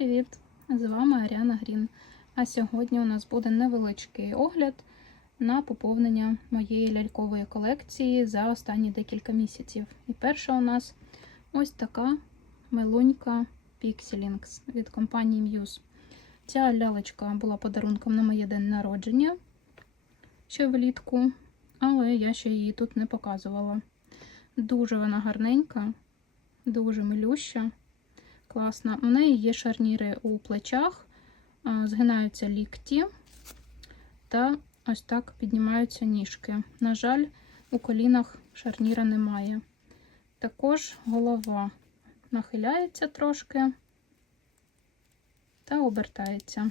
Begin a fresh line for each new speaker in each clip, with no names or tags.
привіт! З вами Аріана Грін. А сьогодні у нас буде невеличкий огляд на поповнення моєї лялькової колекції за останні декілька місяців. І перша у нас ось така милунька Pixelings від компанії Muse. Ця лялечка була подарунком на моє день народження ще влітку, але я ще її тут не показувала. Дуже вона гарненька, дуже милюща. Класна. У неї є шарніри у плечах, згинаються лікті та ось так піднімаються ніжки. На жаль, у колінах шарніра немає. Також голова нахиляється трошки та обертається.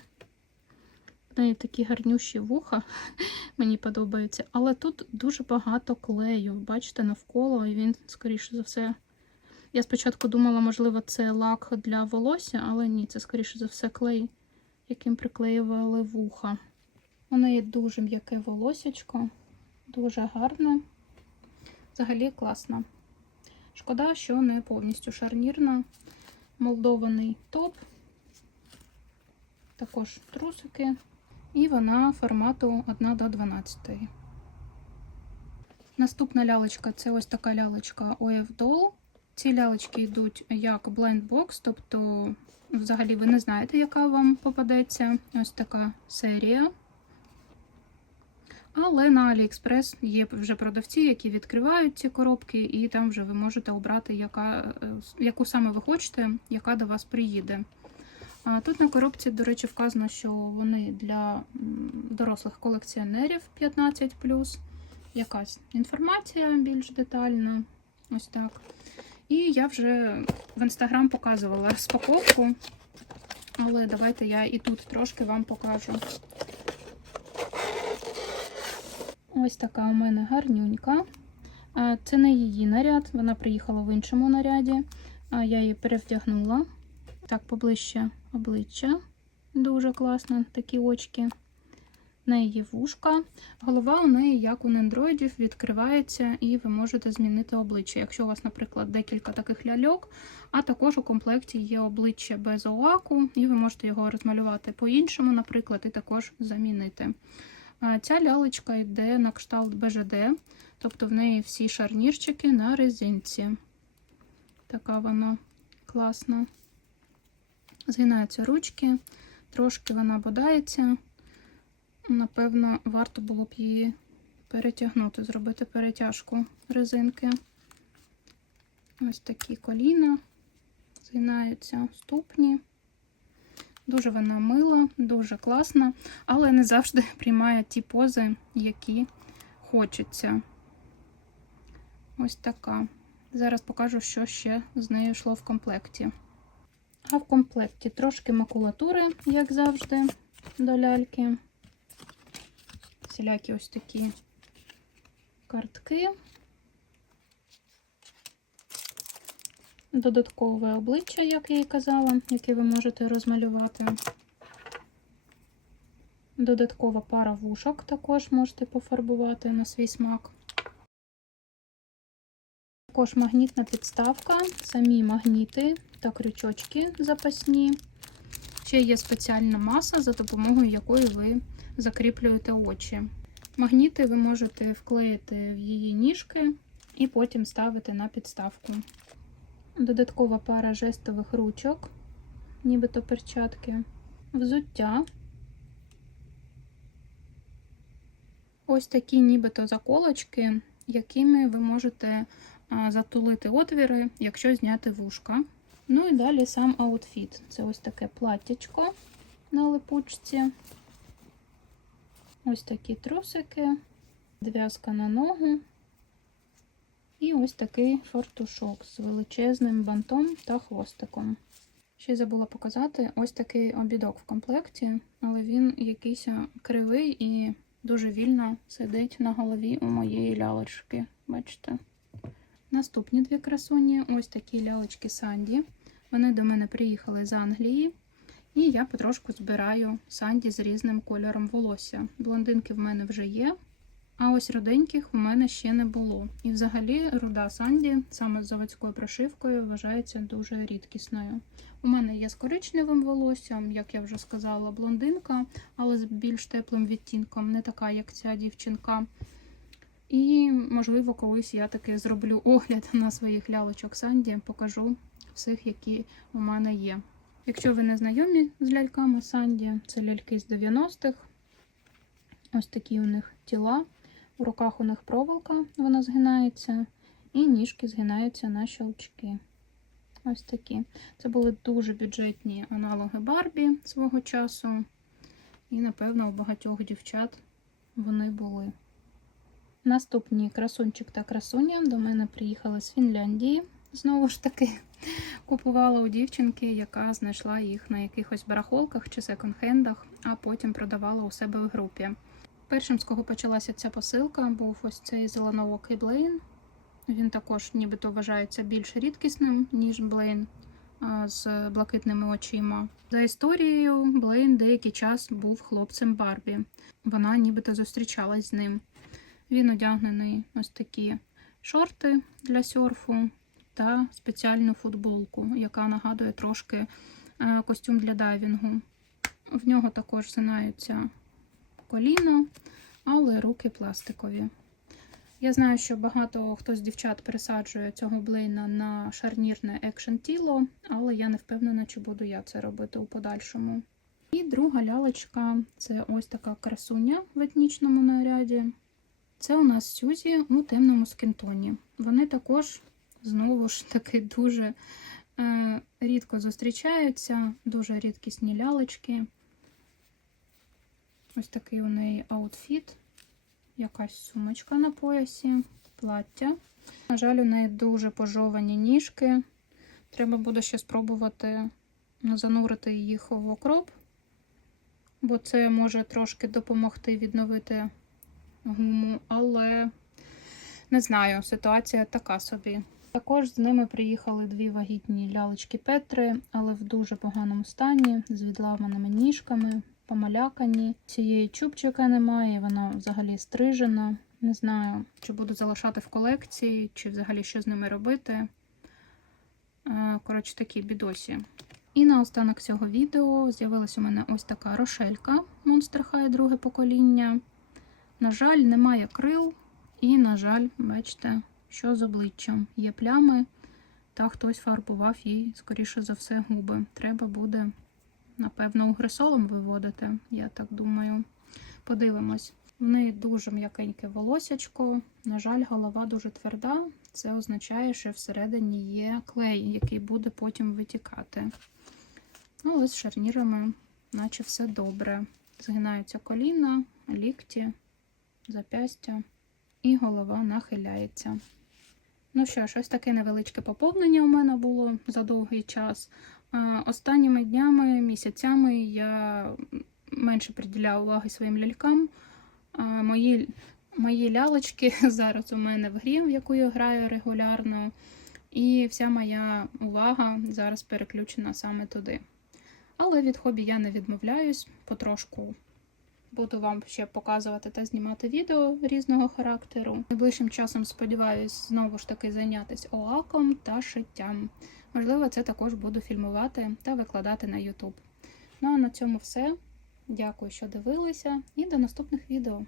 В неї такі гарнющі вуха, мені подобаються. Але тут дуже багато клею. Бачите, навколо, і він, скоріше за все, я спочатку думала, можливо, це лак для волосся, але ні, це, скоріше за все, клей, яким приклеювали вуха. У неї дуже м'яке волосячко, дуже гарне. Взагалі класно. Шкода, що не повністю шарнірна. Молдований топ, також трусики. І вона формату 1 до 12. Наступна лялечка це ось така лялечка OF Doll. Ці лялечки йдуть як blind box, тобто, взагалі, ви не знаєте, яка вам попадеться. Ось така серія. Але на AliExpress є вже продавці, які відкривають ці коробки, і там вже ви можете обрати, яка, яку саме ви хочете, яка до вас приїде. Тут на коробці, до речі, вказано, що вони для дорослих колекціонерів 15. Якась інформація більш детальна. Ось так. І я вже в інстаграм показувала розпаковку, але давайте я і тут трошки вам покажу. Ось така у мене гарнюнька. Це не її наряд, вона приїхала в іншому наряді, я її перевдягнула. Так, поближче обличчя. Дуже класно, такі очки. В неї вушка. Голова у неї, як у нендроїдів, відкривається, і ви можете змінити обличчя. Якщо у вас, наприклад, декілька таких ляльок, а також у комплекті є обличчя без оаку, і ви можете його розмалювати по-іншому, наприклад, і також замінити. Ця лялечка йде на кшталт БЖД, тобто в неї всі шарнірчики на резинці. Така вона класна. Згинаються ручки, трошки вона бодається. Напевно, варто було б її перетягнути, зробити перетяжку резинки. Ось такі коліна, згинаються ступні. Дуже вона мила, дуже класна, але не завжди приймає ті пози, які хочеться. Ось така. Зараз покажу, що ще з нею йшло в комплекті. А в комплекті трошки макулатури, як завжди, до ляльки. Всілякі ось такі картки. Додаткове обличчя, як я і казала, яке ви можете розмалювати. Додаткова пара вушок також можете пофарбувати на свій смак. Також магнітна підставка, самі магніти та крючочки запасні. Ще є спеціальна маса, за допомогою якої ви закріплюєте очі. Магніти ви можете вклеїти в її ніжки і потім ставити на підставку. Додаткова пара жестових ручок, нібито перчатки, взуття. Ось такі нібито заколочки, якими ви можете затулити отвіри, якщо зняти вушка. Ну і далі сам аутфіт. Це ось таке платтячко на липучці. Ось такі трусики, зв'язка на ногу. І ось такий фартушок з величезним бантом та хвостиком. Ще забула показати ось такий обідок в комплекті, але він якийсь кривий і дуже вільно сидить на голові у моєї лялечки. Бачите? Наступні дві красуні ось такі лялечки Санді. Вони до мене приїхали з Англії. І я потрошку збираю Санді з різним кольором волосся. Блондинки в мене вже є. А ось руденьких у мене ще не було. І взагалі руда Санді саме з заводською прошивкою вважається дуже рідкісною. У мене є з коричневим волоссям, як я вже сказала, блондинка, але з більш теплим відтінком, не така, як ця дівчинка. І, можливо, колись я таки зроблю огляд на своїх лялочок Санді, покажу всіх, які у мене є. Якщо ви не знайомі з ляльками Санді, це ляльки з 90-х. Ось такі у них тіла. У руках у них проволока, вона згинається, і ніжки згинаються на щелчки. Ось такі. Це були дуже бюджетні аналоги Барбі свого часу. І, напевно, у багатьох дівчат вони були. Наступні красунчик та красуня до мене приїхали з Фінляндії. Знову ж таки, купувала у дівчинки, яка знайшла їх на якихось барахолках чи секонд-хендах, а потім продавала у себе в групі. Першим, з кого почалася ця посилка, був ось цей зеленоокий Блейн. Він також нібито вважається більш рідкісним, ніж Блейн з блакитними очима. За історією, Блейн деякий час був хлопцем Барбі. Вона нібито зустрічалась з ним. Він одягнений ось такі шорти для серфу та спеціальну футболку, яка нагадує трошки е, костюм для дайвінгу. В нього також згинаються коліна, але руки пластикові. Я знаю, що багато хто з дівчат пересаджує цього блейна на шарнірне екшн тіло, але я не впевнена, чи буду я це робити у подальшому. І друга лялечка це ось така красуня в етнічному наряді. Це у нас Сюзі у темному скінтоні. Вони також, знову ж таки, дуже е, рідко зустрічаються, дуже рідкісні лялечки. Ось такий у неї аутфіт, якась сумочка на поясі, плаття. На жаль, у неї дуже пожовані ніжки. Треба буде ще спробувати занурити їх в окроп, бо це може трошки допомогти відновити гуму, але не знаю, ситуація така собі. Також з ними приїхали дві вагітні лялечки Петри, але в дуже поганому стані, з відламаними ніжками, помалякані. Цієї чубчика немає, вона взагалі стрижена. Не знаю, чи буду залишати в колекції, чи взагалі що з ними робити. Е, Коротше, такі бідосі. І на останок цього відео з'явилась у мене ось така рошелька Monster High друге покоління. На жаль, немає крил, і, на жаль, бачите, що з обличчям. Є плями, та хтось фарбував їй, скоріше за все, губи. Треба буде, напевно, угресолом виводити, я так думаю. Подивимось. В неї дуже м'якеньке волосячко. На жаль, голова дуже тверда. Це означає, що всередині є клей, який буде потім витікати. Ну, але з шарнірами, наче все добре. Згинаються коліна, лікті запястя і голова нахиляється. Ну що ж, ось таке невеличке поповнення у мене було за довгий час. Останніми днями, місяцями я менше приділяла уваги своїм лялькам. Мої, мої лялочки зараз у мене в грі, в яку я граю регулярно. І вся моя увага зараз переключена саме туди. Але від хобі я не відмовляюсь, потрошку Буду вам ще показувати та знімати відео різного характеру. Найближчим часом сподіваюся, знову ж таки зайнятися оаком та шиттям. Можливо, це також буду фільмувати та викладати на YouTube. Ну а на цьому все. Дякую, що дивилися, і до наступних відео.